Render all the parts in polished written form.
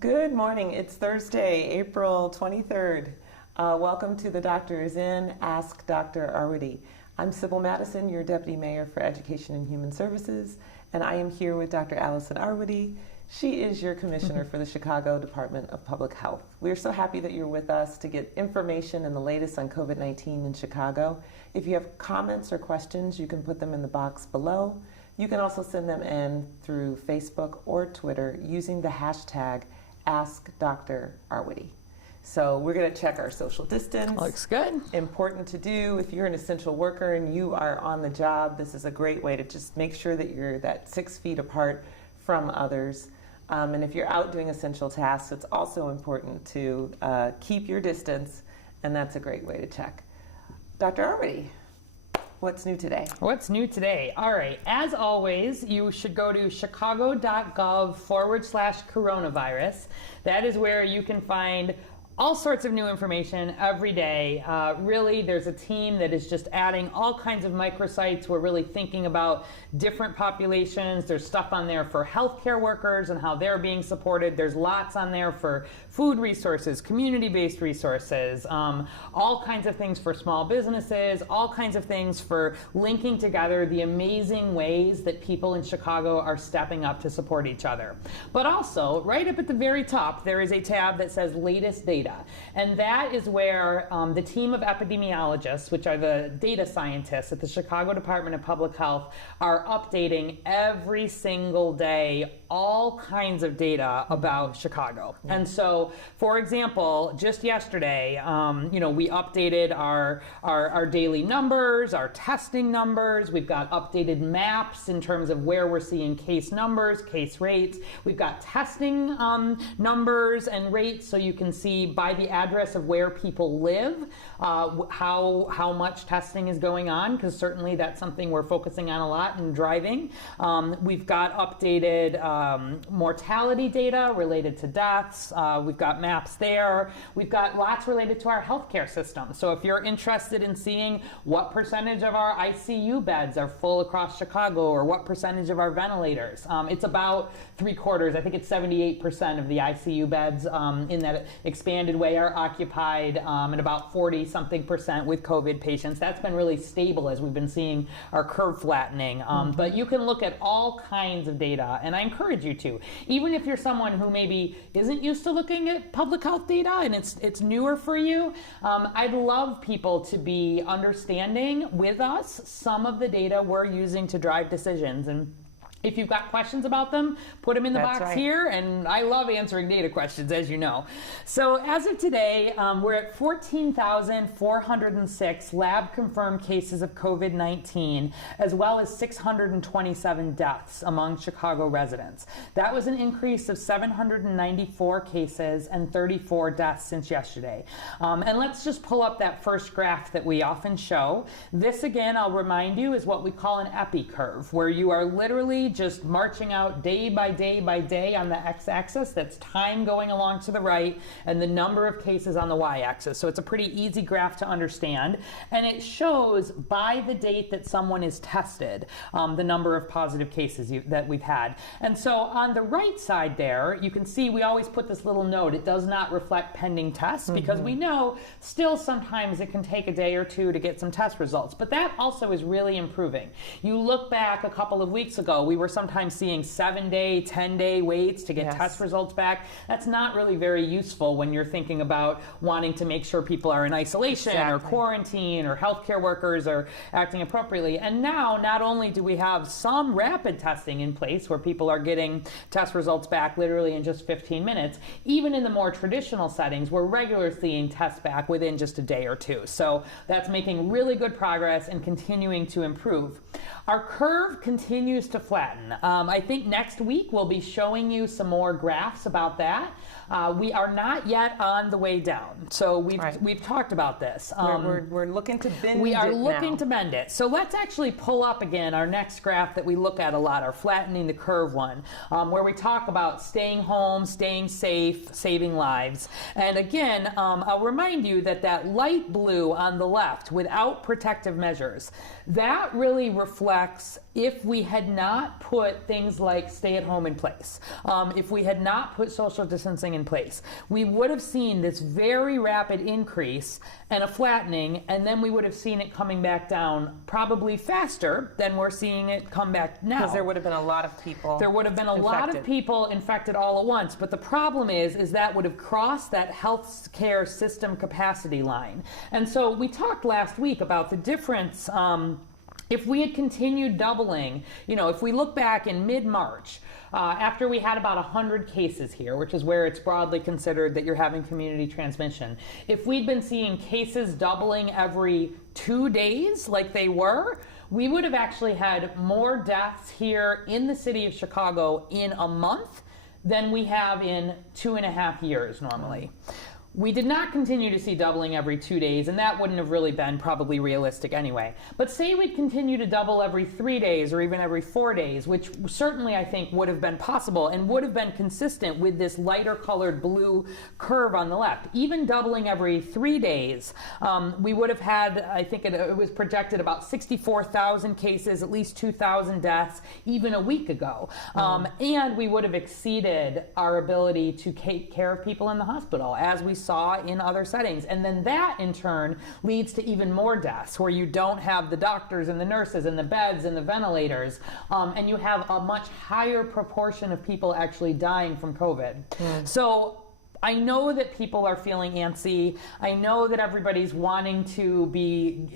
Good morning. It's Thursday, April 23rd. Welcome to The Doctor is In, Ask Dr. Arwady. I'm Sybil Madison, your Deputy Mayor for Education and Human Services, and I am here with Dr. Allison Arwady. She is your Commissioner for the Chicago Department of Public Health. We are so happy that you're with us to get information and the latest on COVID-19 in Chicago. If you have comments or questions, you can put them in the box below. You can also send them in through Facebook or Twitter using the hashtag AskDrArwady. So we're going to check our social distance. Looks good. Important to do. If you're an essential worker and you are on the job, this is a great way to just make sure that you're that 6 feet apart from others. And if you're out doing essential tasks, it's also important to keep your distance, and that's a great way to check. Dr. Arwady, what's new today? What's new today? All right. As always, you should go to chicago.gov/coronavirus. That is where you can find all sorts of new information every day. Really, there's a team that is just adding all kinds of microsites. We're really thinking about different populations. There's stuff on there for healthcare workers and how they're being supported. There's lots on there for food resources, community-based resources, all kinds of things for small businesses, all kinds of things for linking together the amazing ways that people in Chicago are stepping up to support each other. But also, right up at the very top, there is a tab that says Latest Data. And that is where the team of epidemiologists, which are the data scientists at the Chicago Department of Public Health, are updating every single day all kinds of data about Chicago. And so, for example, just yesterday, we updated our daily numbers, our testing numbers. We've got updated maps in terms of where we're seeing case numbers, case rates. We've got testing numbers and rates, so you can see by the address of where people live how much testing is going on, because certainly that's something we're focusing on a lot in driving. We've got updated mortality data related to deaths. We've got maps there. We've got lots related to our healthcare system. So if you're interested in seeing what percentage of our ICU beds are full across Chicago, or what percentage of our ventilators, it's about 3/4. I think it's 78% of the ICU beds in that expanded way are occupied, and about 40-something% with COVID patients. That's been really stable as we've been seeing our curve flattening. But you can look at all kinds of data, and I encourage you to. Even if you're someone who maybe isn't used to looking at public health data and it's newer for you, I'd love people to be understanding with us some of the data we're using to drive decisions. And if you've got questions about them, put them in the box here, and I love answering data questions, as you know. So as of today, we're at 14,406 lab-confirmed cases of COVID-19, as well as 627 deaths among Chicago residents. That was an increase of 794 cases and 34 deaths since yesterday. And let's just pull up that first graph that we often show. This, again, I'll remind you, is what we call an epi curve, where you are literally just marching out day by day by day on the x-axis. That's time going along to the right, and the number of cases on the y-axis. So it's a pretty easy graph to understand, and it shows by the date that someone is tested the number of positive cases that we've had. And so on the right side there, you can see we always put this little note. It does not reflect pending tests, because we know still sometimes it can take a day or two to get some test results, but that also is really improving. You look back a couple of weeks ago, we were sometimes seeing 7-day, 10-day waits to get test results back. That's not really very useful when you're thinking about wanting to make sure people are in isolation or quarantine, or healthcare workers are acting appropriately. And now, not only do we have some rapid testing in place where people are getting test results back literally in just 15 minutes, even in the more traditional settings, we're regularly seeing tests back within just a day or two. So that's making really good progress and continuing to improve. Our curve continues to flatten. I think next week we'll be showing you some more graphs about that. We are not yet on the way down. So we've talked about this. We're looking to bend it. We are looking to bend it. So let's actually pull up again our next graph that we look at a lot, our flattening the curve one, where we talk about staying home, staying safe, saving lives. And again, I'll remind you that that light blue on the left, without protective measures, that really reflects if we had not not put things like stay at home in place, if we had not put social distancing in place, we would have seen this very rapid increase and a flattening, and then we would have seen it coming back down probably faster than we're seeing it come back now. Because there would have been a lot of people. There would have been a lot of people infected all at once, but the problem is that would have crossed that healthcare system capacity line. And so we talked last week about the difference. If we had continued doubling, if we look back in mid-March, after we had about 100 cases here, which is where it's broadly considered that you're having community transmission, if we'd been seeing cases doubling every 2 days like they were, we would have actually had more deaths here in the city of Chicago in a month than we have in 2.5 years normally. We did not continue to see doubling every 2 days, and that wouldn't have really been probably realistic anyway. But say we'd continue to double every 3 days or even every 4 days, which certainly I think would have been possible and would have been consistent with this lighter colored blue curve on the left. Even doubling every 3 days, we would have had, I think it was projected about 64,000 cases, at least 2,000 deaths, even a week ago. And we would have exceeded our ability to take care of people in the hospital, as we saw in other settings. And then that in turn leads to even more deaths, where you don't have the doctors and the nurses and the beds and the ventilators, and you have a much higher proportion of people actually dying from COVID. So I know that people are feeling antsy. I know that everybody's wanting to be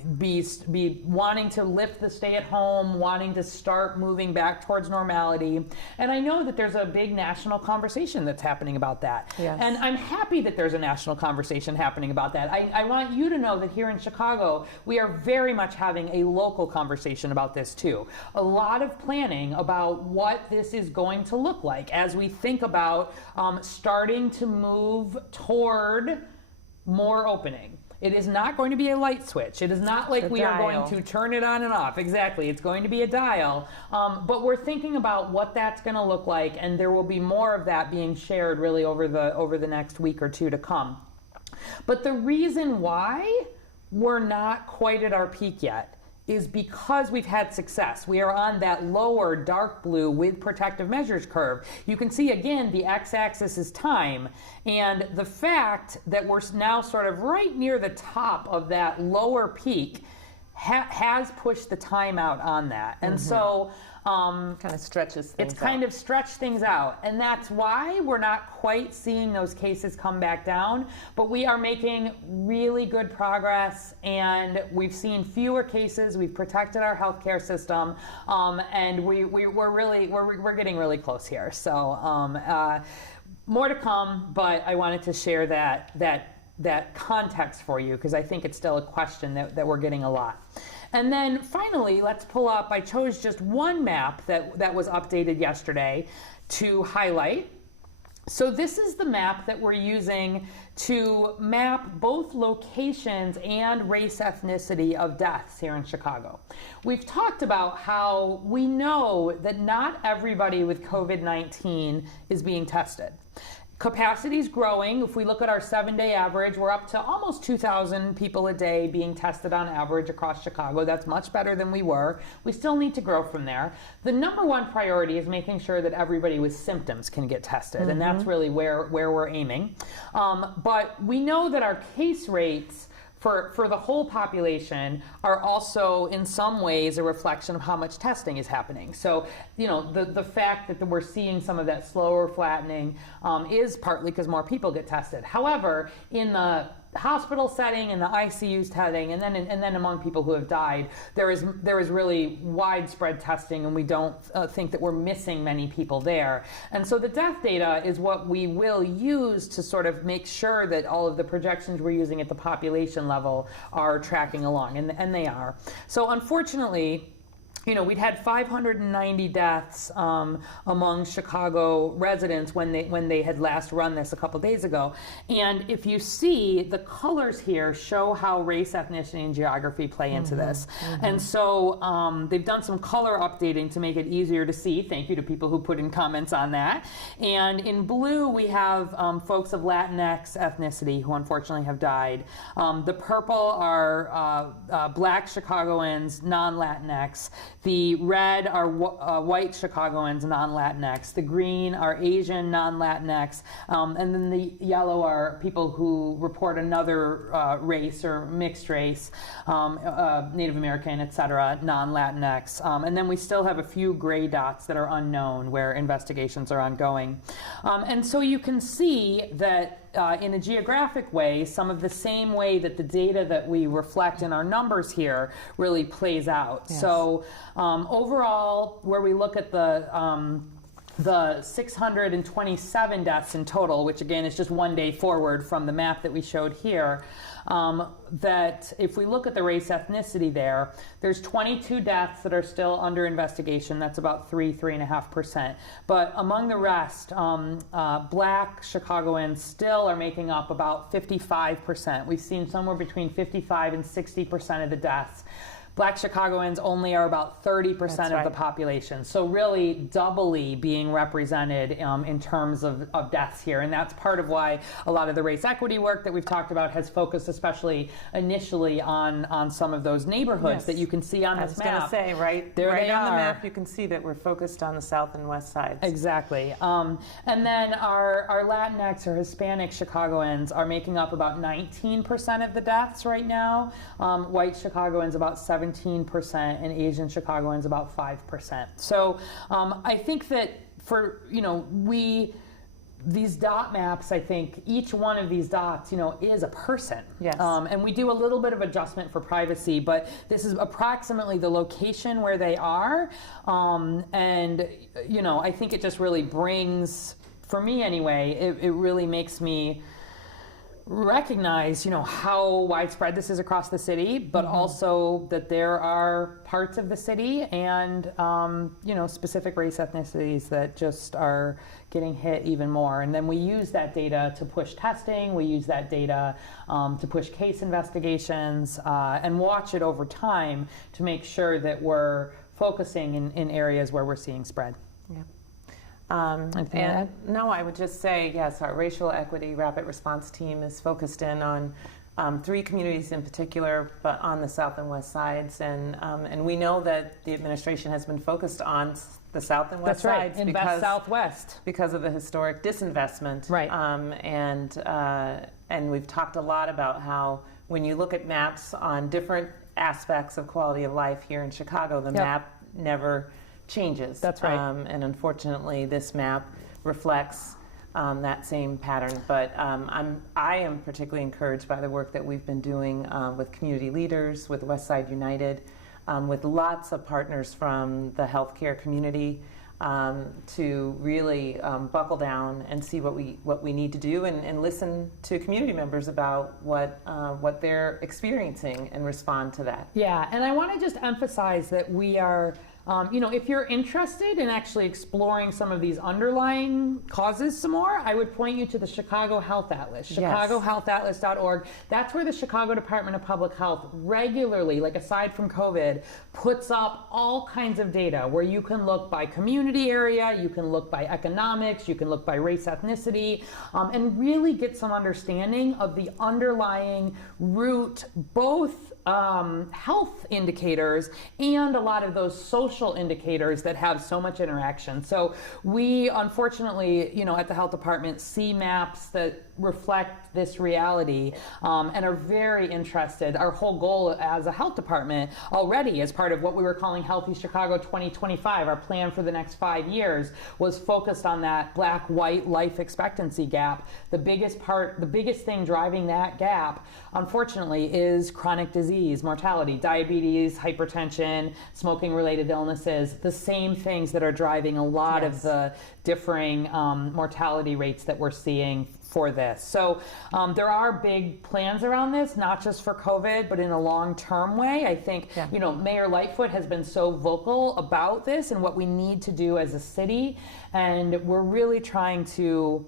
wanting to lift the stay at home, wanting to start moving back towards normality. And I know that there's a big national conversation that's happening about that. Yes. And I'm happy that there's a national conversation happening about that. I want you to know that here in Chicago, we are very much having a local conversation about this too. A lot of planning about what this is going to look like as we think about starting to move toward more opening. It is not going to be a light switch. It is not like we are going to turn it on and off. Exactly. It's going to be a dial. But we're thinking about what that's going to look like, and there will be more of that being shared really over the next week or two to come. But the reason why we're not quite at our peak yet is because we've had success. We are on that lower dark blue with protective measures curve. You can see again the x-axis is time, and the fact that we're now sort of right near the top of that lower peak has pushed the time out on that. And so kind of stretches things it's kind of stretched things out, and that's why we're not quite seeing those cases come back down, but we are making really good progress, and we've seen fewer cases. We've protected our healthcare system, and we're getting really close here. So more to come, but I wanted to share that context for you, because I think it's still a question that we're getting a lot. And then finally, let's pull up, I chose just one map that was updated yesterday to highlight. So this is the map that we're using to map both locations and race ethnicity of deaths here in Chicago. We've talked about how we know that not everybody with COVID-19 is being tested. Capacity is growing. If we look at our 7-day average, we're up to almost 2,000 people a day being tested on average across Chicago. That's much better than we were. We still need to grow from there. The number one priority is making sure that everybody with symptoms can get tested, and that's really where we're aiming. But we know that our case rates for the whole population are also in some ways a reflection of how much testing is happening. So, the fact that we're seeing some of that slower flattening is partly because more people get tested. However, in the hospital setting, in the ICU setting, and then among people who have died, there is really widespread testing, and we don't think that we're missing many people there. And so the death data is what we will use to sort of make sure that all of the projections we're using at the population level are tracking along, and they are. So unfortunately, we'd had 590 deaths among Chicago residents when they had last run this a couple days ago. And if you see, the colors here show how race, ethnicity, and geography play into this. And so they've done some color updating to make it easier to see. Thank you to people who put in comments on that. And in blue, we have folks of Latinx ethnicity who unfortunately have died. The purple are Black Chicagoans, non-Latinx. The red are white Chicagoans, non-Latinx. The green are Asian, non-Latinx. And then the yellow are people who report another race or mixed race, Native American, et cetera, non-Latinx. And then we still have a few gray dots that are unknown where investigations are ongoing. And so you can see that in a geographic way, some of the same way that the data that we reflect in our numbers here really plays out. Yes. So overall, where we look at the 627 deaths in total, which again is just one day forward from the map that we showed here, that if we look at the race ethnicity there's 22 deaths that are still under investigation. That's about 3.5%. But among the rest, black Chicagoans still are making up about 55%. We've seen somewhere between 55 and 60% of the deaths. Black Chicagoans only are about 30% of the population. So really doubly being represented in terms of deaths here. And that's part of why a lot of the race equity work that we've talked about has focused especially initially on some of those neighborhoods that you can see on this map. I was going to say, right on the map, you can see that we're focused on the south and west sides. Exactly. And then our Latinx or Hispanic Chicagoans are making up about 19% of the deaths right now. White Chicagoans about 17%, and Asian Chicagoans about 5%. So I think that for, these dot maps, I think each one of these dots, is a person. Yes. And we do a little bit of adjustment for privacy, but this is approximately the location where they are. And, I think it just really brings, for me anyway, it really makes me recognize, how widespread this is across the city, but also that there are parts of the city and, specific race ethnicities that just are getting hit even more. And then we use that data to push testing. We use that data to push case investigations and watch it over time to make sure that we're focusing in areas where we're seeing spread. Yeah. No, I would just say, yes, our racial equity rapid response team is focused in on 3 communities in particular, but on the south and west sides. And we know that the administration has been focused on the south and west sides. Invest because Southwest. Because of the historic disinvestment. Right. And we've talked a lot about how when you look at maps on different aspects of quality of life here in Chicago, the map never changes. That's right. And unfortunately, this map reflects that same pattern. But I am particularly encouraged by the work that we've been doing with community leaders, with West Side United, with lots of partners from the healthcare community to really buckle down and see what we need to do and listen to community members about what they're experiencing and respond to that. Yeah, and I want to just emphasize that we are if you're interested in actually exploring some of these underlying causes some more, I would point you to the Chicago Health Atlas, chicagohealthatlas.org. That's where the Chicago Department of Public Health regularly, like aside from COVID, puts up all kinds of data where you can look by community area, you can look by economics, you can look by race, ethnicity, and really get some understanding of the underlying root, both health indicators and a lot of those social indicators that have so much interaction. So we unfortunately, at the health department see maps that reflect this reality and are very interested. Our whole goal as a health department already as part of what we were calling Healthy Chicago 2025, our plan for the next 5 years was focused on that black-white life expectancy gap. The biggest thing driving that gap, unfortunately, is chronic disease, mortality, diabetes, hypertension, smoking-related illnesses, the same things that are driving a lot of the differing mortality rates that we're seeing for this. So there are big plans around this, not just for COVID, but in a long-term way. I think, Mayor Lightfoot has been so vocal about this and what we need to do as a city. And we're really trying to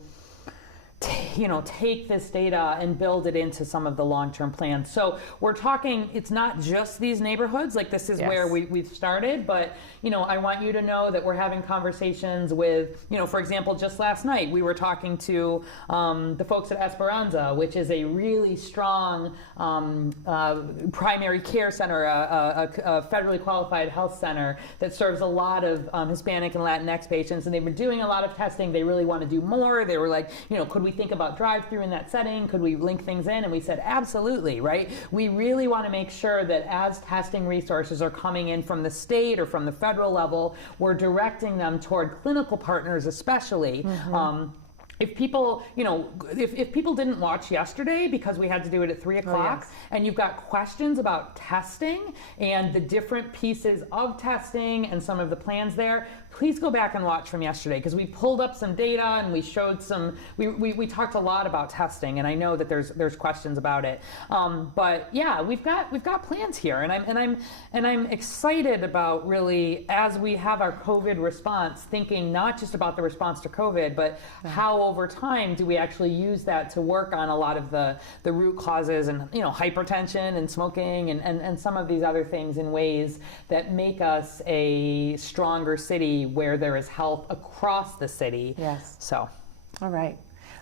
take this data and build it into some of the long-term plans. So we're talking, it's not just these neighborhoods, like this is where we've started, but I want you to know that we're having conversations with, for example, just last night we were talking to the folks at Esperanza, which is a really strong primary care center, a federally qualified health center that serves a lot of Hispanic and Latinx patients, and they've been doing a lot of testing. They really want to do more. They were like, could we think about drive-through in that setting? Could we link things in? And we said, absolutely, right? We really want to make sure that as testing resources are coming in from the state or from the federal level, we're directing them toward clinical partners especially. If people, if people didn't watch yesterday because we had to do it at 3 o'clock, and you've got questions about testing and the different pieces of testing and some of the plans there, please go back and watch from yesterday, because we pulled up some data and we showed some, we talked a lot about testing, and I know that there's questions about it. But yeah, we've got plans here, and I'm excited about, really, as we have our COVID response, thinking not just about the response to COVID, but how over time do we actually use that to work on a lot of the root causes, and hypertension and smoking and some of these other things, in ways that make us a stronger city where there is health across the city. Yes. So. All right.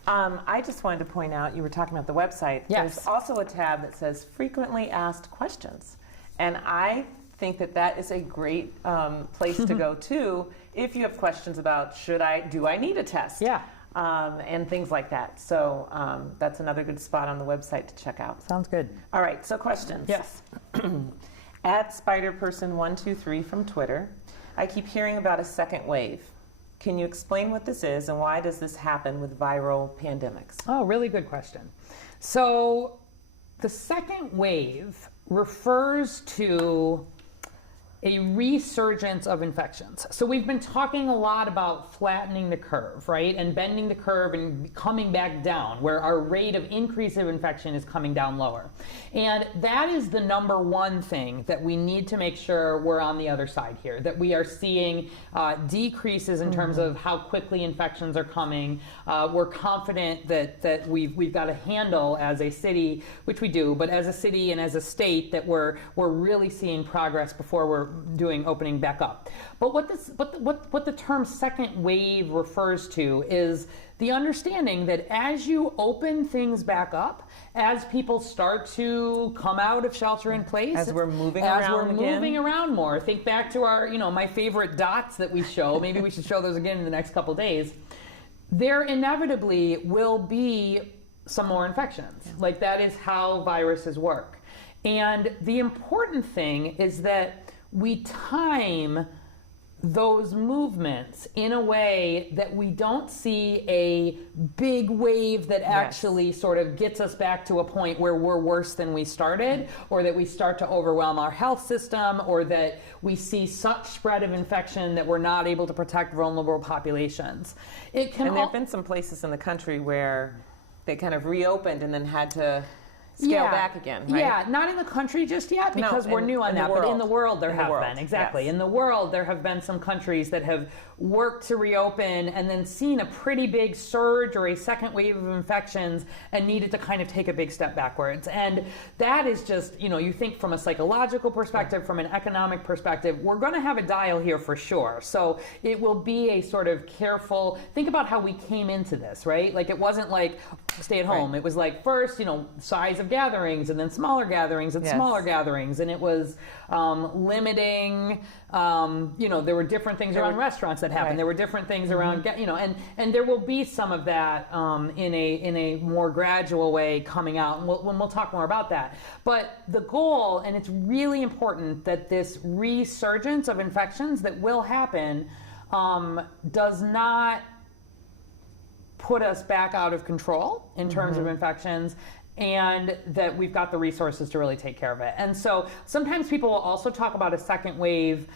I just wanted to point out, you were talking about the website. Yes. There's also a tab that says frequently asked questions. And I think that is a great place to go to if you have questions about, do I need a test? Yeah. And things like that. So that's another good spot on the website to check out. Sounds good. All right, so questions. Yes. At SpiderPerson123 from Twitter, I keep hearing about a second wave. Can you explain what this is, and why does this happen with viral pandemics? Oh, really good question. So the second wave refers to a resurgence of infections. So we've been talking a lot about flattening the curve, right? And bending the curve and coming back down, where our rate of increase of infection is coming down lower. And that is the number one thing that we need to make sure we're on the other side here, that we are seeing decreases in terms of how quickly infections are coming. We're confident that we've got a handle as a city, which we do, but as a city and as a state, that we're really seeing progress before we're opening back up. But what the term second wave refers to is the understanding that as you open things back up, as people start to come out of shelter in place, as we're moving around more. Think back to our, my favorite dots that we show. Maybe we should show those again in the next couple days. There inevitably will be some more infections. Like, that is how viruses work. And the important thing is that we time those movements in a way that we don't see a big wave that actually sort of gets us back to a point where we're worse than we started, or that we start to overwhelm our health system, or that we see such spread of infection that we're not able to protect vulnerable populations. And there have been some places in the country where they kind of reopened and then had to scale back again, right? Yeah, not in the country just yet, because we're new on that, but in the world there have been. Exactly. In the world, there have been some countries that have worked to reopen and then seen a pretty big surge or a second wave of infections and needed to kind of take a big step backwards. And that is just, you think from a psychological perspective, from an economic perspective, we're going to have a dial here for sure. So it will be a sort of careful, think about how we came into this, right? Like, it wasn't like stay at home. Right. It was like, first, size of gatherings, and then smaller gatherings and smaller gatherings. And it was limiting, there were different things around restaurants that happened. Right. There were different things around, and there will be some of that in a more gradual way coming out. And we'll talk more about that. But the goal, and it's really important that this resurgence of infections that will happen does not put us back out of control in terms of infections, and that we've got the resources to really take care of it. And so sometimes people will also talk about a second wave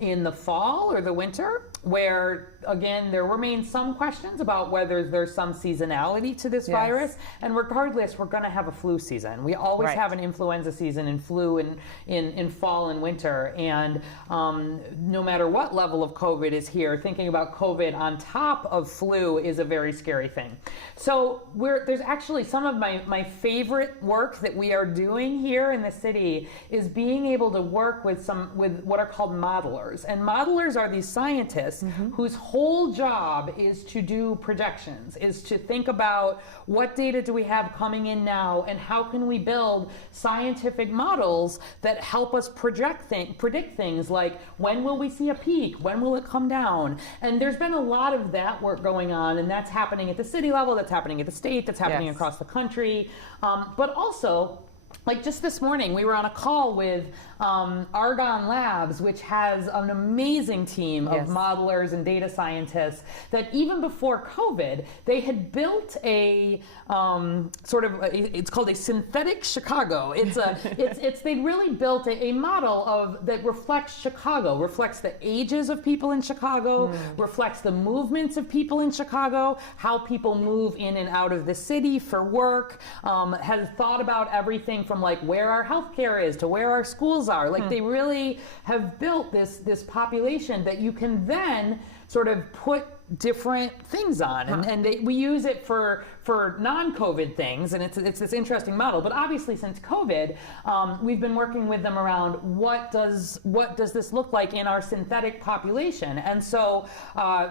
in the fall or the winter, where again there remains some questions about whether there's some seasonality to this virus. And regardless, we're going to have a flu season. We always have an influenza season and flu in fall and winter. And no matter what level of COVID is here, thinking about COVID on top of flu is a very scary thing. So there's actually some of my favorite work that we are doing here in the city is being able to work with what are called modelers. And modelers are these scientists whose whole job is to do projections, is to think about what data do we have coming in now and how can we build scientific models that help us predict things like when will we see a peak, when will it come down. And there's been a lot of that work going on, and that's happening at the city level, that's happening at the state, that's happening across the country. But also, like just this morning, we were on a call with Argonne Labs, which has an amazing team of modelers and data scientists that even before COVID, they had built a it's called a synthetic Chicago. They really built a model that reflects Chicago, reflects the ages of people in Chicago, reflects the movements of people in Chicago, how people move in and out of the city for work, has thought about everything from like where our healthcare is to where our schools are. Like they really have built this population that you can then sort of put different things on, and we use it for non-COVID things, and it's this interesting model. But obviously, since COVID, we've been working with them around what does this look like in our synthetic population. And so,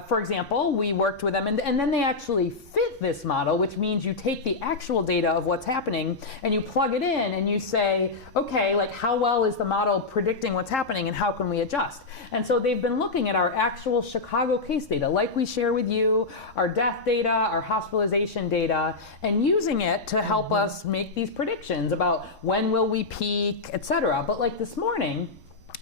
for example, we worked with them, and then they actually fit this model, which means you take the actual data of what's happening and you plug it in, and you say, okay, like how well is the model predicting what's happening, and how can we adjust? And so they've been looking at our actual Chicago case data, like we share with you, our death data, our hospitalization data, and using it to help us make these predictions about when will we peak, et cetera. But like this morning,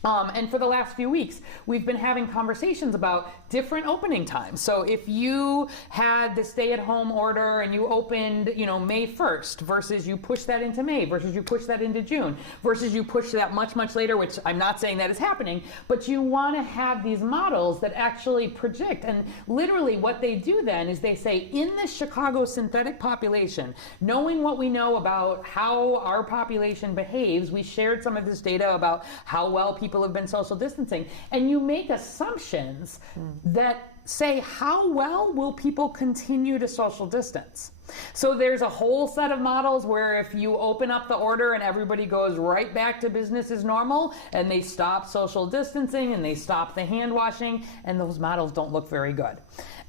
and for the last few weeks, we've been having conversations about different opening times. So if you had the stay-at-home order and you opened, May 1st versus you push that into May versus you push that into June versus you push that much, much later, which I'm not saying that is happening, but you want to have these models that actually predict. And literally what they do then is they say, in the Chicago synthetic population, knowing what we know about how our population behaves, we shared some of this data about how well people have been social distancing, and you make assumptions that say how well will people continue to social distance. So there's a whole set of models where if you open up the order and everybody goes right back to business as normal and they stop social distancing and they stop the hand washing, and those models don't look very good.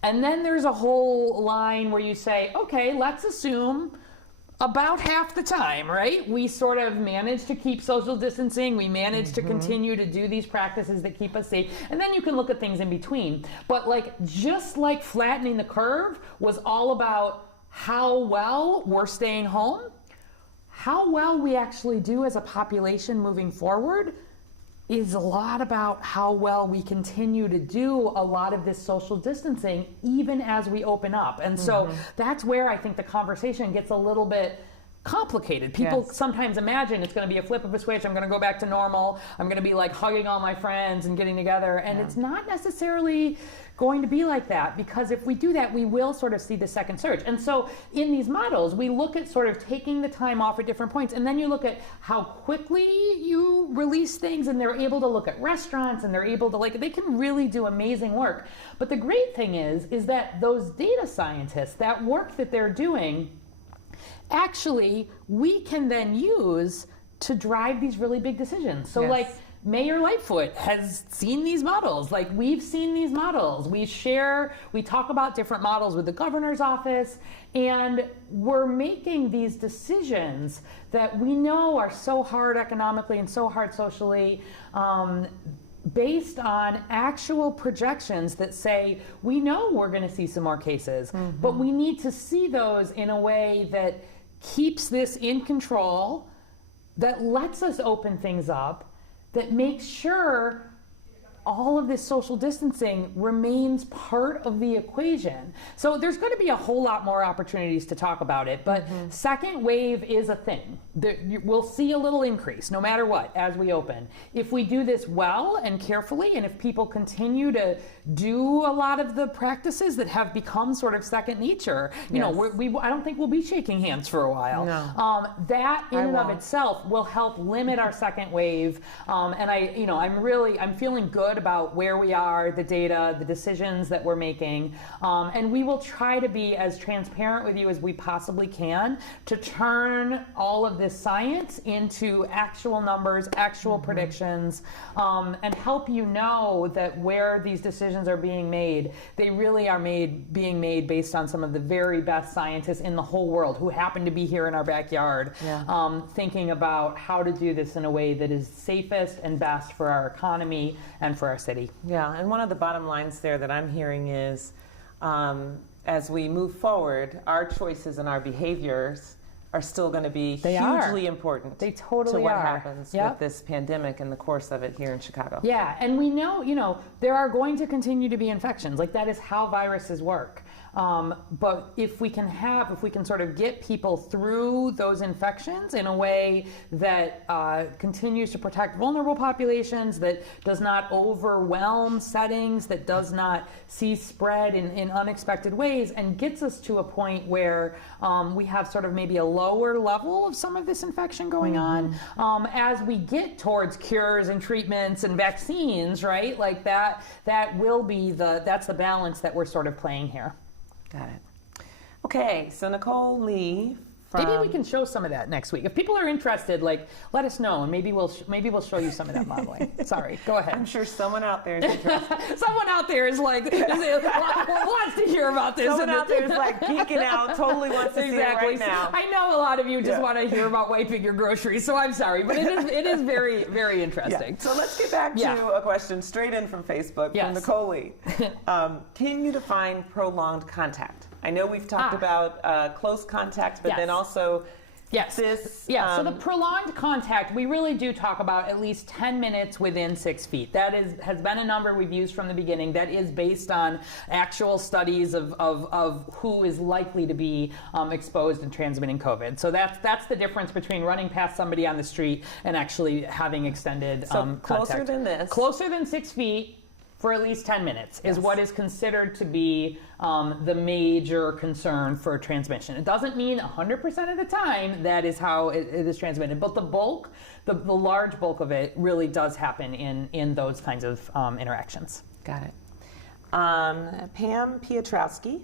And then there's a whole line where you say, okay, let's assume about half the time, right? We sort of manage to keep social distancing. We manage to continue to do these practices that keep us safe. And then you can look at things in between. But just like flattening the curve was all about how well we're staying home, how well we actually do as a population moving forward is a lot about how well we continue to do a lot of this social distancing even as we open up. And so that's where I think the conversation gets a little bit complicated. People sometimes imagine it's going to be a flip of a switch, I'm going to go back to normal, I'm going to be like hugging all my friends and getting together, and it's not necessarily going to be like that, because if we do that, we will sort of see the second surge. And so in these models, we look at sort of taking the time off at different points, and then you look at how quickly you release things, and they're able to look at restaurants, and they're able to they can really do amazing work. But the great thing is that those data scientists, that work that they're doing, actually we can then use to drive these really big decisions. So Mayor Lightfoot has seen these models. We've seen these models. We talk about different models with the governor's office, and we're making these decisions that we know are so hard economically and so hard socially, based on actual projections that say, we know we're going to see some more cases, but we need to see those in a way that keeps this in control, that lets us open things up, that makes sure all of this social distancing remains part of the equation. So there's going to be a whole lot more opportunities to talk about it, but second wave is a thing. We'll see a little increase no matter what as we open. If we do this well and carefully, and if people continue to do a lot of the practices that have become sort of second nature, you know, I don't think we'll be shaking hands for a while. No. That in and of itself will help limit our second wave. And I'm feeling good about where we are, the data, the decisions that we're making. And we will try to be as transparent with you as we possibly can to turn all of this science into actual numbers, actual predictions, and help you know that where these decisions are being made, they really are being made based on some of the very best scientists in the whole world who happen to be here in our backyard, thinking about how to do this in a way that is safest and best for our economy and for our city. Yeah, and one of the bottom lines there that I'm hearing is as we move forward, our choices and our behaviors are still going to be hugely important. They totally to what are. happens with this pandemic and the course of it here in Chicago. Yeah, and we know, there are going to continue to be infections. Like, that is how viruses work. But if we can sort of get people through those infections in a way that continues to protect vulnerable populations, that does not overwhelm settings, that does not see spread in unexpected ways, and gets us to a point where we have sort of maybe a lower level of some of this infection going on, as we get towards cures and treatments and vaccines, right? Like that will be that's the balance that we're sort of playing here. Got it. Okay, so Nicole Lee. Maybe we can show some of that next week. If people are interested, let us know, and maybe we'll show you some of that modeling. Sorry, go ahead. I'm sure someone out there is interested. Someone out there is wants to hear about this. Someone out there is geeking out, totally wants to see it right now. I know a lot of you just want to hear about wiping your groceries, so I'm sorry, but it is very, very interesting. Yeah. So let's get back to a question straight in from Facebook from Nicole Lee. Can you define prolonged contact? I know we've talked about close contact, but then also this. So the prolonged contact, we really do talk about at least 10 minutes within 6 feet. That has been a number we've used from the beginning. That is based on actual studies of who is likely to be exposed and transmitting COVID. So that's the difference between running past somebody on the street and actually having extended contact. Closer than this. Closer than 6 feet. For at least 10 minutes is what is considered to be the major concern for transmission. It doesn't mean 100% of the time that is how it is transmitted, but the large bulk of it really does happen in those kinds of interactions. Got it. Pam Piotrowski,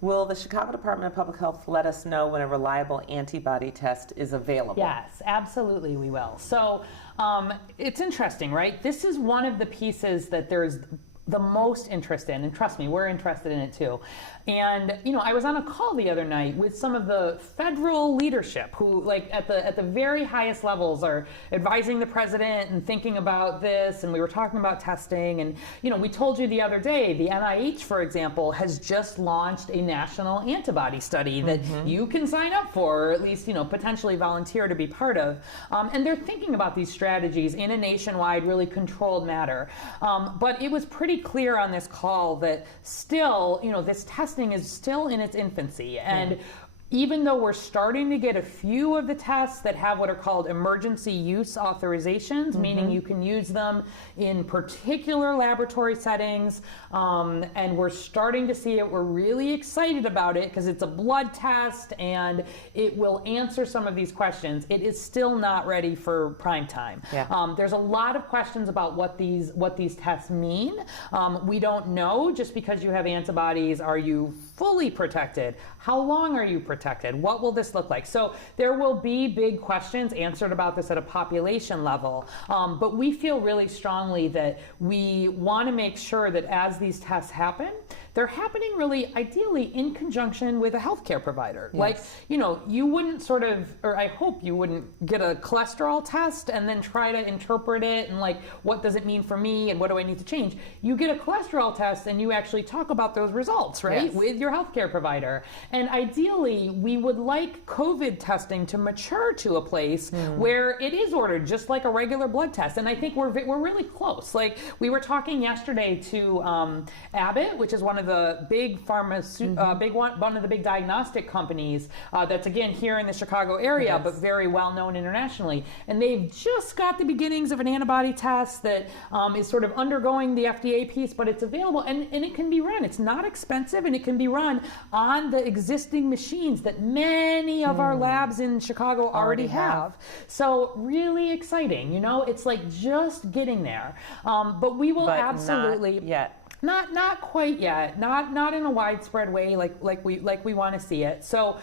will the Chicago Department of Public Health let us know when a reliable antibody test is available? Yes, absolutely we will. So it's interesting, right? This is one of the pieces that there's the most interest in, and trust me, we're interested in it too. And I was on a call the other night with some of the federal leadership who, at the very highest levels, are advising the president and thinking about this. And we were talking about testing. And we told you the other day, the NIH, for example, has just launched a national antibody study that you can sign up for, or at least potentially volunteer to be part of. And they're thinking about these strategies in a nationwide, really controlled manner. But it was pretty clear on this call that still, this testing is still in its infancy. And even though we're starting to get a few of the tests that have what are called emergency use authorizations, meaning you can use them in particular laboratory settings, and we're starting to see it. We're really excited about it because it's a blood test and it will answer some of these questions. It is still not ready for prime time. There's a lot of questions about what these tests mean. We don't know. Just because you have antibodies, are you fully protected? How long are you protected? What will this look like? So there will be big questions answered about this at a population level, but we feel really strongly that we want to make sure that as these tests happen, they're happening really ideally in conjunction with a healthcare provider. Yes. Like, you wouldn't sort of, or I hope you wouldn't get a cholesterol test and then try to interpret it and like, what does it mean for me and what do I need to change? You get a cholesterol test and you actually talk about those results, right? Yes. With your healthcare provider. And ideally, we would like COVID testing to mature to a place where it is ordered just like a regular blood test. And I think we're really close. Like, we were talking yesterday to Abbott, which is one of the big one of the big diagnostic companies that's again here in the Chicago area, Yes. but very well known internationally. And they've just got the beginnings of an antibody test that is sort of undergoing the FDA piece, but it's available and it can be run. It's not expensive and it can be run on the existing machines that many of our labs in Chicago already have. So really exciting, it's like just getting there. But we will But absolutely not yet. Not quite yet. Not in a widespread way like we want to see it. So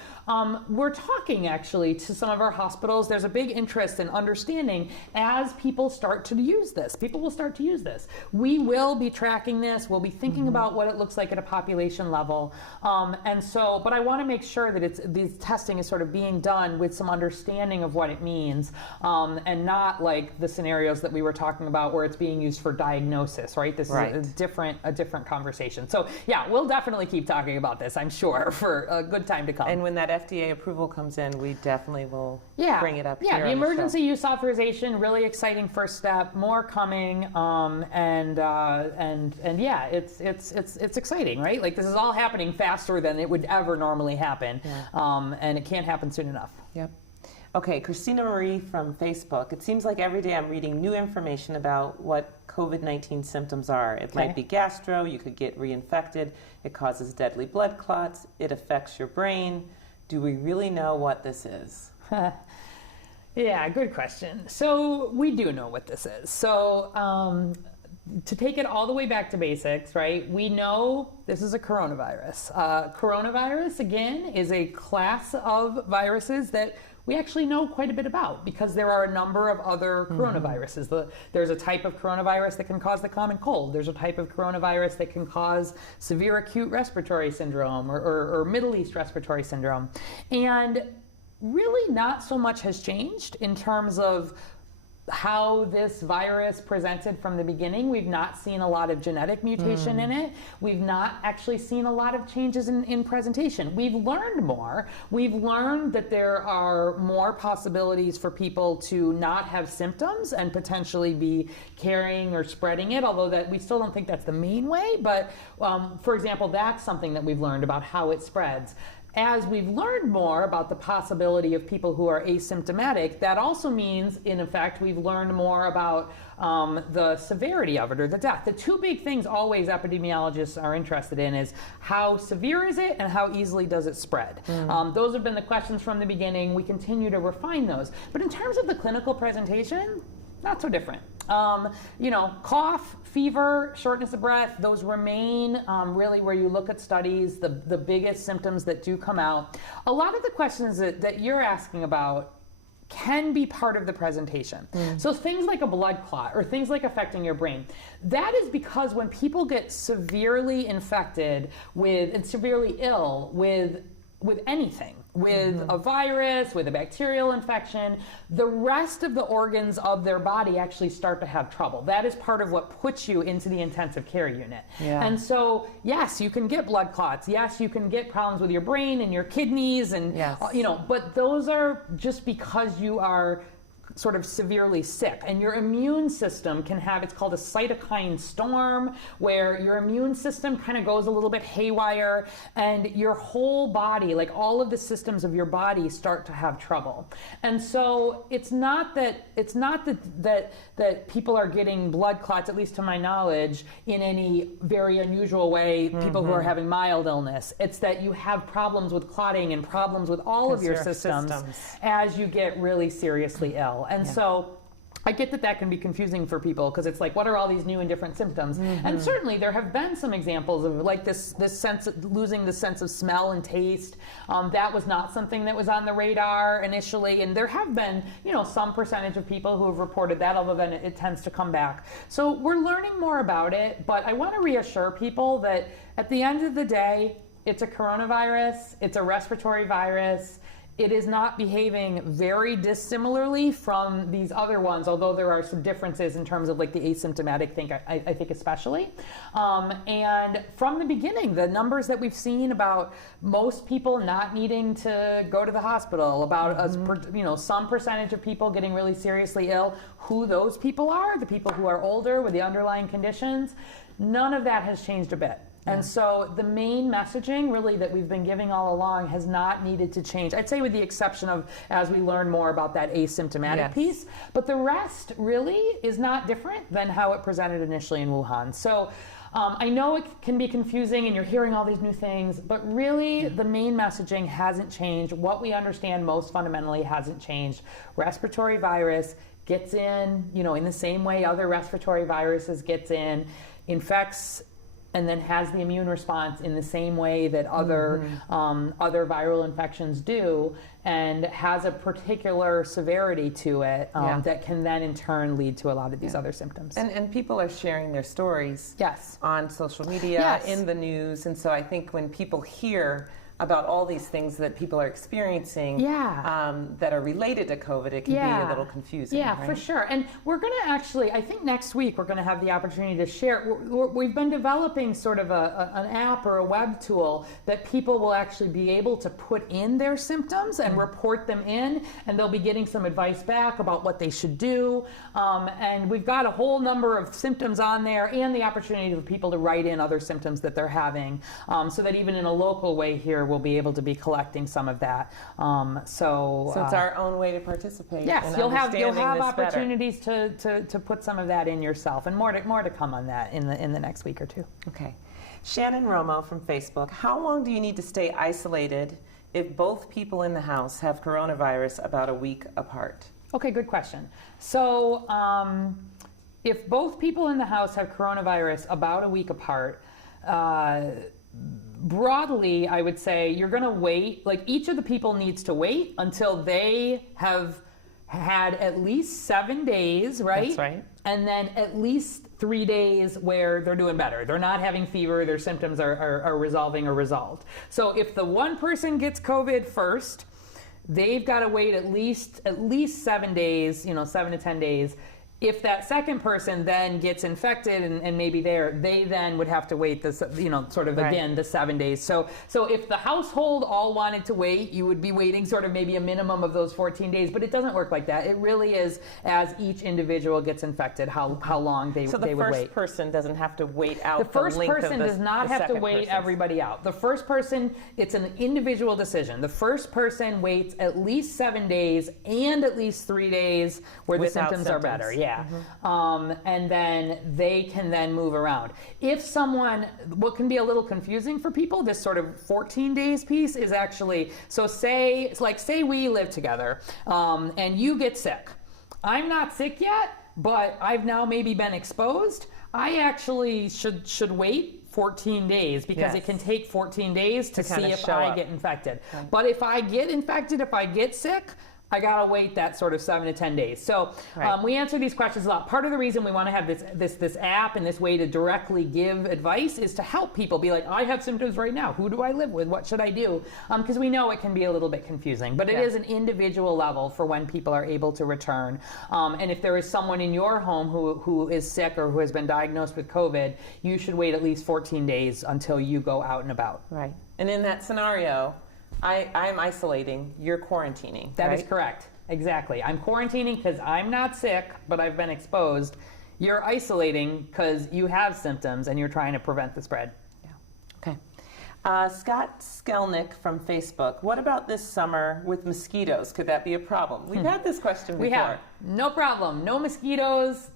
we're talking actually to some of our hospitals. There's a big interest in understanding as people start to use this. People will start to use this. We will be tracking this. We'll be thinking about what it looks like at a population level. But I want to make sure that this testing is sort of being done with some understanding of what it means, and not like the scenarios that we were talking about where it's being used for diagnosis, right? This Right. is a different conversation. So yeah, we'll definitely keep talking about this, I'm sure, for a good time to come. And when that FDA approval comes in, we definitely will bring it up here Yeah, on the the emergency show. use authorization, really exciting first step, more coming, and yeah, it's exciting, right? Like, this is all happening faster than it would ever normally happen, and it can't happen soon enough. Yep. Okay, Christina Marie from Facebook. It seems like every day I'm reading new information about what COVID-19 symptoms are. It might be gastro, you could get reinfected, it causes deadly blood clots, it affects your brain. Do we really know what this is? Yeah, good question. So we do know what this is. So to take it all the way back to basics, right? We know this is a coronavirus. Coronavirus, again, is a class of viruses that we actually know quite a bit about because there are a number of other coronaviruses. There's a type of coronavirus that can cause the common cold. There's a type of coronavirus that can cause severe acute respiratory syndrome or Middle East respiratory syndrome. And really not so much has changed in terms of how this virus presented from the beginning. We've not seen a lot of genetic mutation in it. We've not actually seen a lot of changes in presentation. We've learned more. We've learned that there are more possibilities for people to not have symptoms and potentially be carrying or spreading it, although that we still don't think that's the main way. But for example, that's something that we've learned about how it spreads. As we've learned more about the possibility of people who are asymptomatic, that also means, in effect, we've learned more about the severity of it or the death. The two big things always epidemiologists are interested in is how severe is it and how easily does it spread. Those have been the questions from the beginning. We continue to refine those. But in terms of the clinical presentation, not so different. Cough, fever, shortness of breath, those remain really where you look at studies, the biggest symptoms that do come out. A lot of the questions that you're asking about can be part of the presentation. So things like a blood clot or things like affecting your brain, that is because when people get severely infected with and severely ill with anything, with a virus, with a bacterial infection, the rest of the organs of their body actually start to have trouble. That is part of what puts you into the intensive care unit. Yeah. And so, yes, you can get blood clots. Yes, you can get problems with your brain and your kidneys and, but those are just because you are sort of severely sick, and your immune system can have, it's called a cytokine storm, where your immune system kind of goes a little bit haywire and your whole body, like all of the systems of your body, start to have trouble. And so it's not that people are getting blood clots, at least to my knowledge, in any very unusual way, people who are having mild illness. It's that you have problems with clotting and problems with all of your systems as you get really seriously ill. And so I get that that can be confusing for people because it's like, what are all these new and different symptoms? And certainly there have been some examples of like this sense of losing the sense of smell and taste. That was not something that was on the radar initially, and there have been, some percentage of people who have reported that, although then it tends to come back. So we're learning more about it, but I want to reassure people that at the end of the day, it's a coronavirus, it's a respiratory virus. It is not behaving very dissimilarly from these other ones, although there are some differences in terms of like the asymptomatic thing, I think especially. And from the beginning, the numbers that we've seen about most people not needing to go to the hospital, about some percentage of people getting really seriously ill, who those people are, the people who are older with the underlying conditions, none of that has changed a bit. And so the main messaging really that we've been giving all along has not needed to change. I'd say with the exception of as we learn more about that asymptomatic piece, but the rest really is not different than how it presented initially in Wuhan. So I know it can be confusing and you're hearing all these new things, but really the main messaging hasn't changed. What we understand most fundamentally hasn't changed. Respiratory virus gets in, in the same way other respiratory viruses gets in, infects, and then has the immune response in the same way that other viral infections do, and has a particular severity to it that can then in turn lead to a lot of these other symptoms. And people are sharing their stories on social media, in the news, and so I think when people hear about all these things that people are experiencing that are related to COVID, it can be a little confusing. Yeah, right? for sure. And we're going to actually, I think next week we're going to have the opportunity to share. We've been developing sort of an app or a web tool that people will actually be able to put in their symptoms and report them in, and they'll be getting some advice back about what they should do. And we've got a whole number of symptoms on there and the opportunity for people to write in other symptoms that they're having, so that even in a local way here, we'll be able to be collecting some of that. So it's our own way to participate. Yes, you'll have opportunities to put some of that in yourself, and more to come on that in the next week or two. Okay. Shannon Romo from Facebook, how long do you need to stay isolated if both people in the house have coronavirus about a week apart? Okay, good question. So if both people in the house have coronavirus about a week apart, broadly, I would say you're going to wait, like each of the people needs to wait until they have had at least 7 days, right? That's right. And then at least 3 days where they're doing better. They're not having fever, their symptoms are resolving or resolved. So if the one person gets COVID first, they've got to wait at least 7 days, 7 to 10 days. If that second person then gets infected and maybe they then would have to wait this, again, the 7 days. So if the household all wanted to wait, you would be waiting sort of maybe a minimum of those 14 days, but it doesn't work like that. It really is as each individual gets infected, how long they would wait. So the first person doesn't have to wait out the first length person of the, does not have to wait everybody out. The first person, it's an individual decision. The first person waits at least 7 days and at least 3 days where the symptoms are better. Yeah. And then they can then move around. If someone, what can be a little confusing for people, this sort of 14 days piece is actually, so say we live together and you get sick. I'm not sick yet, but I've now maybe been exposed. I actually should wait 14 days because it can take 14 days to see if I get infected. Right. But if I get infected, if I get sick, I gotta wait that sort of 7 to 10 days. So we answer these questions a lot. Part of the reason we want to have this app and this way to directly give advice is to help people be like, I have symptoms right now. Who do I live with? What should I do? Because we know it can be a little bit confusing, but it is an individual level for when people are able to return. And if there is someone in your home who is sick or who has been diagnosed with COVID, you should wait at least 14 days until you go out and about. Right. And in that scenario, I'm isolating, you're quarantining. That is correct. Exactly. I'm quarantining because I'm not sick, but I've been exposed. You're isolating because you have symptoms and you're trying to prevent the spread. Yeah. Okay. Scott Skelnick from Facebook. What about this summer with mosquitoes? Could that be a problem? We've had this question before. We have. No problem. No mosquitoes.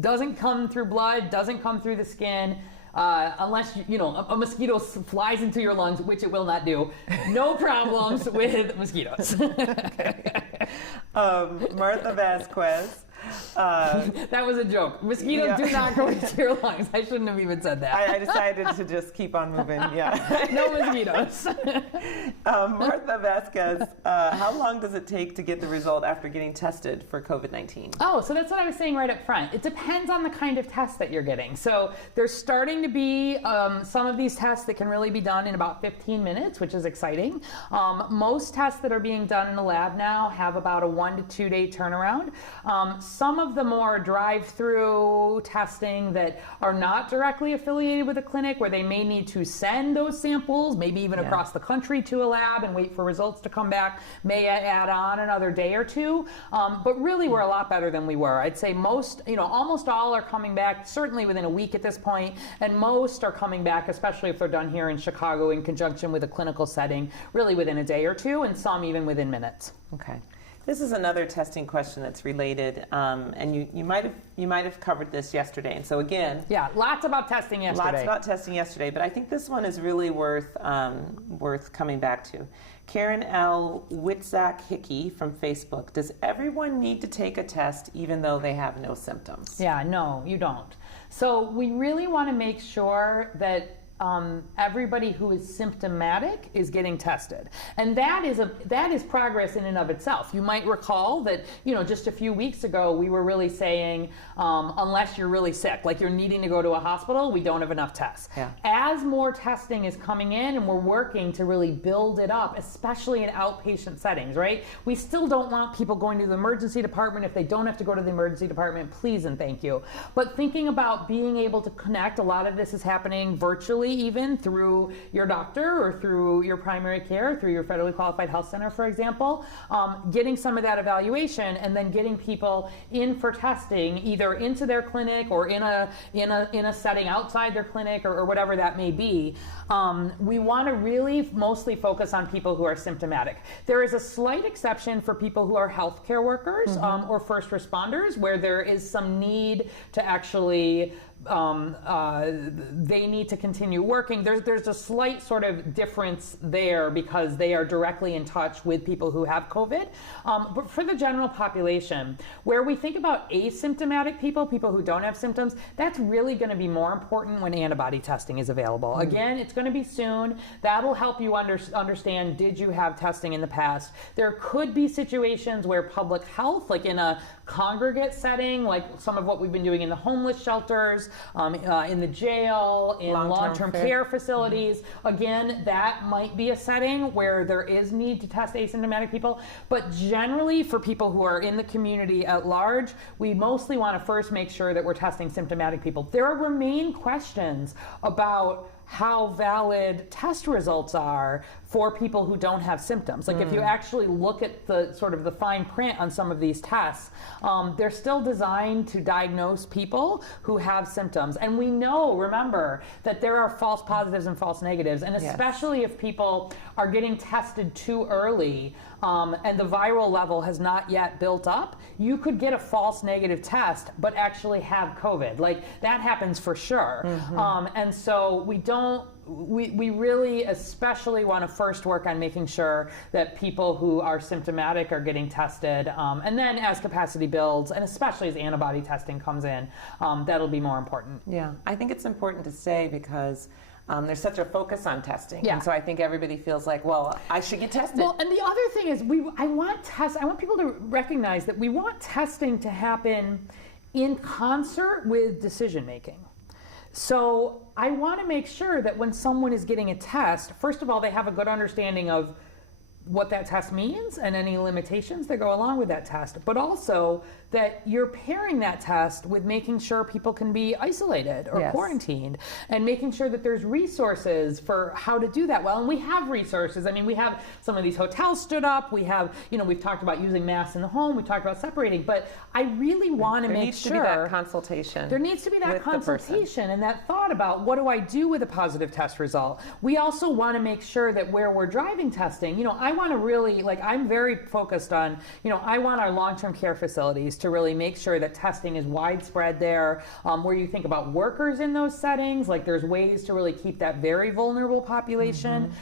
Doesn't come through blood. Doesn't come through the skin. Unless, a mosquito flies into your lungs, which it will not do. No problems with mosquitoes. Martha Vasquez. That was a joke. Mosquitoes do not go into your lungs. I shouldn't have even said that. I decided to just keep on moving, yeah. No mosquitoes. Martha Vasquez, how long does it take to get the result after getting tested for COVID-19? Oh, so that's what I was saying right up front. It depends on the kind of test that you're getting. So there's starting to be some of these tests that can really be done in about 15 minutes, which is exciting. Most tests that are being done in the lab now have about a 1 to 2 day turnaround. Some of the more drive-through testing that are not directly affiliated with a clinic, where they may need to send those samples, maybe even across the country to a lab and wait for results to come back, may add on another day or two. But really, we're a lot better than we were. I'd say most, almost all are coming back certainly within a week at this point, and most are coming back, especially if they're done here in Chicago in conjunction with a clinical setting, really within a day or two, and some even within minutes. Okay. This is another testing question that's related, and you might have covered this yesterday. And so again, lots about testing yesterday. But I think this one is really worth coming back to. Karen L. Witzak-Hickey from Facebook. Does everyone need to take a test even though they have no symptoms? Yeah, no, you don't. So we really want to make sure that everybody who is symptomatic is getting tested, and that is progress in and of itself. You might recall that just a few weeks ago we were really saying unless you're really sick, like you're needing to go to a hospital, we don't have enough tests. As more testing is coming in, and we're working to really build it up, especially in outpatient settings, right? We still don't want people going to the emergency department. If they don't have to go to the emergency department, please and thank you. But thinking about being able to connect, a lot of this is happening virtually, even through your doctor or through your primary care, through your federally qualified health center, for example, getting some of that evaluation and then getting people in for testing, either into their clinic or in a setting outside their clinic or whatever that may be. We want to really mostly focus on people who are symptomatic. There is a slight exception for people who are healthcare workers or first responders, where there is some need to actually they need to continue working. There's a slight sort of difference there because they are directly in touch with people who have COVID. But for the general population, where we think about asymptomatic people who don't have symptoms, that's really going to be more important when antibody testing is available. Again, it's going to be soon. That'll help you understand, did you have testing in the past? There could be situations where public health, like in a congregate setting, like some of what we've been doing in the homeless shelters, in the jail, in long-term care facilities. Again, that might be a setting where there is need to test asymptomatic people. But generally, for people who are in the community at large, we mostly want to first make sure that we're testing symptomatic people. There remain questions about how valid test results are for people who don't have symptoms. Like if you actually look at the sort of the fine print on some of these tests, they're still designed to diagnose people who have symptoms. And we know, remember, that there are false positives and false negatives. And especially if people are getting tested too early and the viral level has not yet built up, you could get a false negative test but actually have COVID. Like that happens for sure. And so we really especially want to first work on making sure that people who are symptomatic are getting tested. And then as capacity builds, and especially as antibody testing comes in, that'll be more important. Yeah, I think it's important to say because there's such a focus on testing. And so I think everybody feels like, well, I should get tested. Well, and the other thing is I want people to recognize that we want testing to happen in concert with decision making. So I want to make sure that when someone is getting a test, first of all, they have a good understanding of what that test means and any limitations that go along with that test, but also that you're pairing that test with making sure people can be isolated or quarantined, and making sure that there's resources for how to do that well. And we have resources. I mean, we have some of these hotels stood up. We have, we've talked about using masks in the home. We talked about separating, but I really want to make sure there needs to be that consultation. There needs to be that consultation and that thought about what do I do with a positive test result. We also want to make sure that where we're driving testing, I I want to really, like, I'm very focused on, I want our long-term care facilities to really make sure that testing is widespread there, where you think about workers in those settings, like there's ways to really keep that very vulnerable population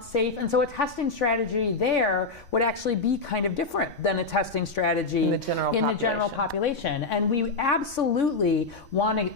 safe. And so a testing strategy there would actually be kind of different than a testing strategy in the general population. And we absolutely want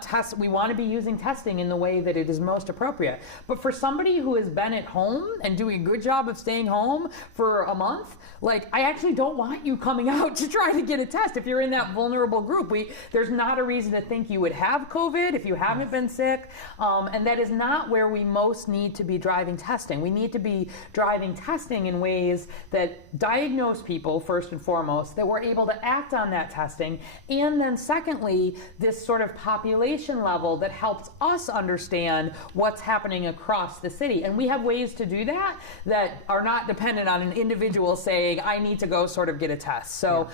tests. We want to be using testing in the way that it is most appropriate. But for somebody who has been at home and doing a good job of staying home for a month, like, I actually don't want you coming out to try to get a test. If you're in that vulnerable group, there's not a reason to think you would have COVID if you haven't been sick. And that is not where we most need to be driving testing. We need to be driving testing in ways that diagnose people first and foremost, that we're able to act on that testing. And then secondly, this sort of population level that helps us understand what's happening across the city. And we have ways to do that that are not dependent on an individual saying, I need to go sort of get a test. So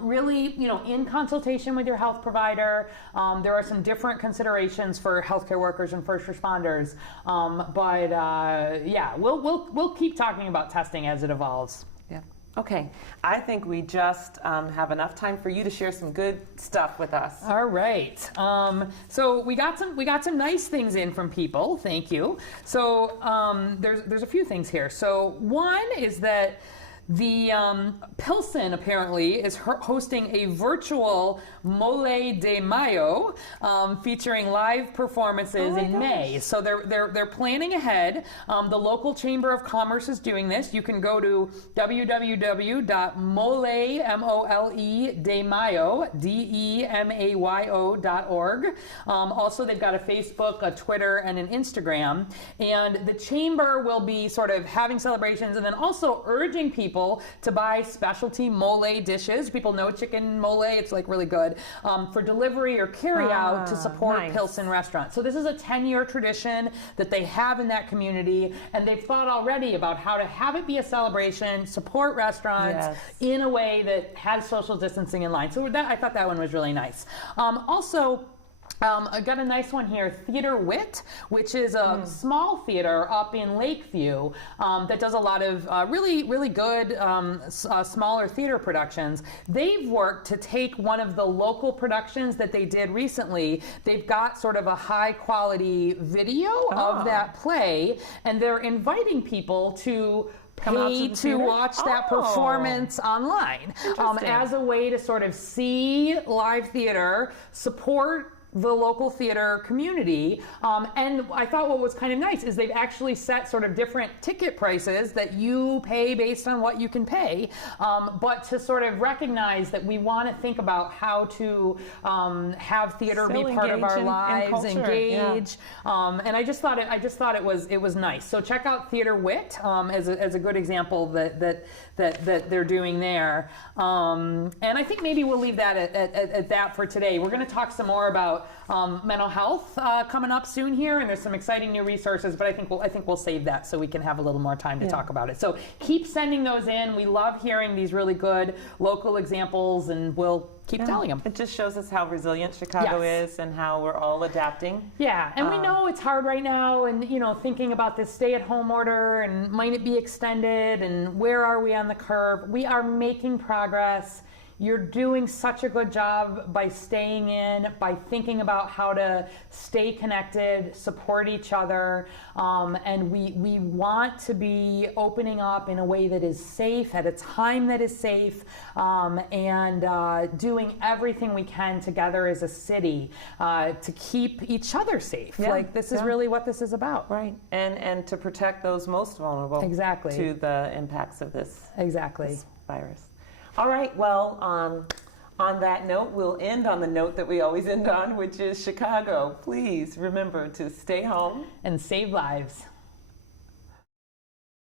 really, in consultation with your health provider, there are some different considerations for healthcare workers and first responders. We'll keep talking about testing as it evolves. Yeah. Okay, I think we just have enough time for you to share some good stuff with us. All right. So we got some nice things in from people. Thank you. So there's a few things here. So one is that the Pilsen apparently is hosting a virtual Mole de Mayo featuring live performances in May. So they're planning ahead. The local Chamber of Commerce is doing this. You can go to www.moledemayo.org. Also, they've got a Facebook, a Twitter, and an Instagram. And the Chamber will be sort of having celebrations and then also urging people to buy specialty mole dishes. People know chicken mole, it's like really good, for delivery or carry out to support Pilsen restaurants. So this is a 10-year tradition that they have in that community, and they've thought already about how to have it be a celebration, support restaurants in a way that has social distancing in line. So I thought that one was really nice. I got a nice one here, Theater Wit, which is a small theater up in Lakeview that does a lot of really, really good smaller theater productions. They've worked to take one of the local productions that they did recently. They've got sort of a high quality video of that play, and they're inviting people to pay to watch that performance online as a way to sort of see live theater, support the local theater community. And I thought what was kind of nice is they've actually set sort of different ticket prices that you pay based on what you can pay, but to sort of recognize that we want to think about how to have theater be part of our lives, engage. And I just thought it was nice. So check out Theater Wit as a good example that they're doing there. And I think maybe we'll leave that at that for today. We're going to talk some more about mental health coming up soon here, and there's some exciting new resources, but I think we'll save that so we can have a little more time to talk about it. So keep sending those in. We love hearing these really good local examples, and we'll keep telling them. It just shows us how resilient Chicago is and how we're all adapting. Yeah, and we know it's hard right now, and thinking about this stay-at-home order and might it be extended, and where are we on the curve? We are making progress. You're doing such a good job by staying in, by thinking about how to stay connected, support each other, and we want to be opening up in a way that is safe, at a time that is safe, and doing everything we can together as a city to keep each other safe. Like, this is really what this is about. Right, and to protect those most vulnerable to the impacts of this virus. All right, well, on that note, we'll end on the note that we always end on, which is Chicago. Please remember to stay home and save lives.